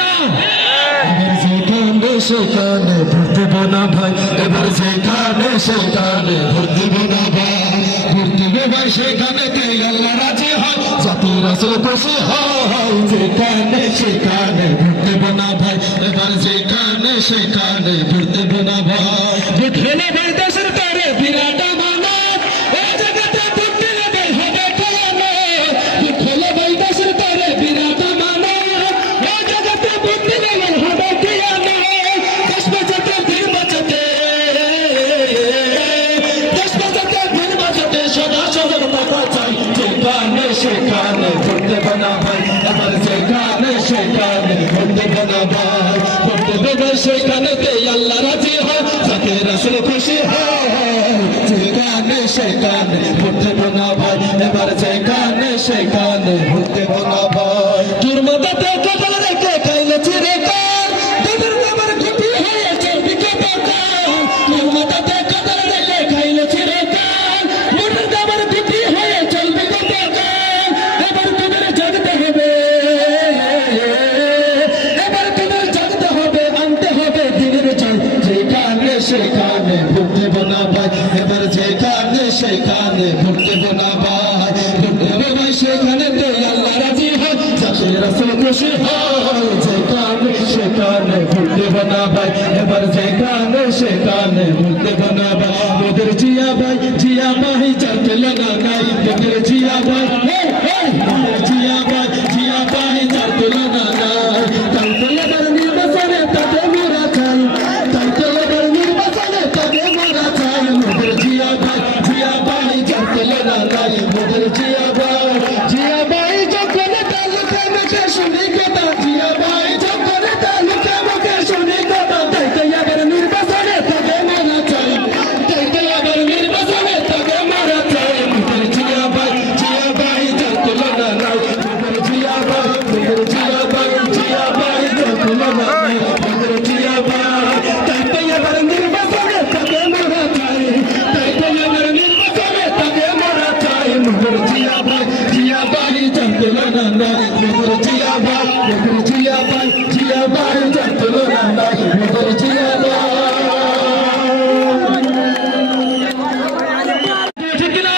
কিনা? এবার যেখানে সেখানে ভোট দেব না ভাই, এবার যেখানে সেখানে ভোট দেব না ভাই, ভোট দেব ভাই সেখানেতে আল্লাহ রাজি হয়, জাতি রাসূল খুশি হয়। যেখানে সেখানে ভোট দেব না ভাই, এবার যেখানে সেখানে ভোট দেব না ভাই। ভোট হলে ভাই দেশের তরে বিরাট আমানত, এই জায়গাতে ভোট দিলে ভাই হবে কিয়ামত। ভোট হলে ভাই দেশের তরে বিরাট আমানত, এই জায়গাতে ভোট দিলে ভাই হবে কিয়ামত। দেশ বাঁচাতে বীর বাঁচাতে, দেশ বাঁচাতে বীর বাঁচাতে সদা সতর্কতা চাই। যেখানে সেখানে ভোট দেব না ভাই, এবার যেখানে সেখানে ভোট দেব না ভাই, ভোট দেব সেখানেতে আল্লাহ রাজি হয়, জাতি রাসূল খুশি হয়। যেখানে সেখানে ভোট দেব না ভাই, এবার যেখানে সেখানে ভোট দেব না ভাই। তোর মাথাতে কপাল রেখে খাইলে চিরকাল, তোদের আমার ক্ষতি হয়েছে বিকটকাল। তোর মাথাতে কপাল রেখে খাইলে চিরকাল, তোদের আমার ক্ষতি হয়েছে বিকটকাল। এবার তোদের জাগতে হবে, এবার তোদের জাগতে হবে, আনতে হবে দিনের চাই। যেখানে সেখানে ভোট দেব না ভাই, এবার যেখানে সেখানে ভোট দেব না ভাই, ভোট দেব ভাই সেখানেতে আল্লাহ রাজি হয়, জাতি রাসূল খুশি হয়। যেখানে সেখানে ভোট দেব না ভাই, এবার যেখানে সেখানে ভোট দেব না ভাই। মোদের জিয়া ভাই, জিয়া ভাই চার পেলে না নাই, মোদের জিয়া ভাই, মোদের জিয়া ভাই, জিয়া ভাই চার পেলে না নাই। তাই তো এবার নির্বাচনে তাদের মোরা চাই, তাই তো এবার নির্বাচনে তাদের মোরা চাই। মোদের জিয়া ভাই, জিয়া ভাই চার পেলে না নাই, মোদের জিয়া ভাই, জিয়া ভাই যখন তালুকে মুখে শুনি কথা, জিয়া ভাই যখন তালুকে মুখে শুনি কথা। তাই তো এবার নির্বাচনে তাদের মোরা চাই, তাই তো এবার নির্বাচনে তাদের মোরা চাই। মোদের জিয়া ভাই, জিয়া ভাই চার পেলে না নাই, মোদের জিয়া ভাই, মোদের জিয়া ভাই, জিয়া ভাই চার পেলে না নাই, মোদের জিয়া ভাই। তাই তো এবার নির্বাচনে তাদের মোরা চাই, তাই তো এবার নির্বাচনে তাদের মোরা চাই। মোদের জিয়া ভাই, জিয়া ভাই চার পেলে না নাই, মোদের জিয়া ভাই, মোদের জিয়া ভাই, জিয়া ভাই চার পেলে না নাই, মোদের জিয়া ভাই। ঠিক কিনা?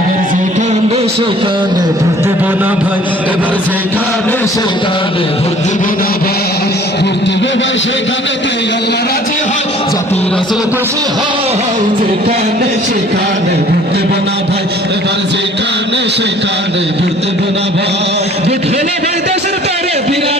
এবার যেখানে সেখানে ভোট দেব না ভাই, এবার যেখানে সেখানে ভোট দেব না ভাই, ভোট দেব ভাই সেখানেতে আল্লাহ রাজি হয়, জাতি রাসূল খুশি হয়। যেখানে সেখানে ভোট দেব না ভাই, এবার যেখানে সেখানে ভোট দেব না ভাই, ভোট হলে ভাই দেশের তরে বিরাট